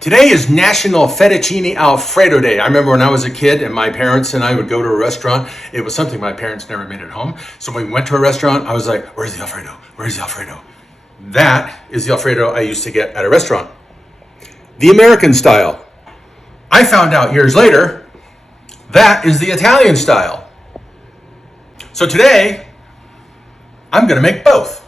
Today is National Fettuccini Alfredo Day. I remember when I was a kid and my parents and I would go to a restaurant. It was something my parents never made at home. So when we went to a restaurant, I was like, where's the Alfredo? Where's the Alfredo? That is the Alfredo I used to get at a restaurant. The American style. I found out years later, that is the Italian style. So today, I'm gonna make both.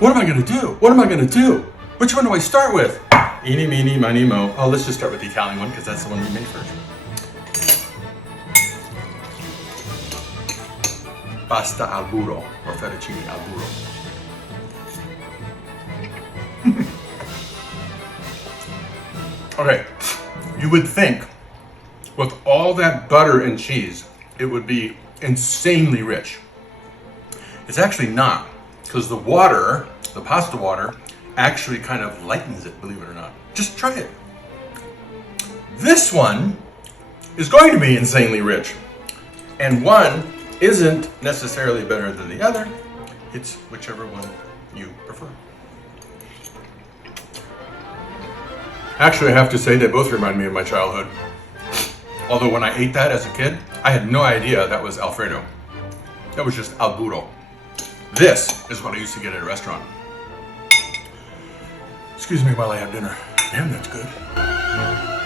What am I gonna do? What am I gonna do? Which one do I start with? Eeny, meeny, miny, mo. Oh, let's just start with the Italian one because that's the one we made first. Pasta al burro, or fettuccine al burro. Okay, you would think with all that butter and cheese, it would be insanely rich. It's actually not. Because the water, the pasta water, actually kind of lightens it, believe it or not. Just try it. This one is going to be insanely rich. And one isn't necessarily better than the other. It's whichever one you prefer. Actually, I have to say they both remind me of my childhood. Although when I ate that as a kid, I had no idea that was Alfredo. That was just al burro. This is what I used to get at a restaurant. Excuse me while I have dinner. Damn, that's good.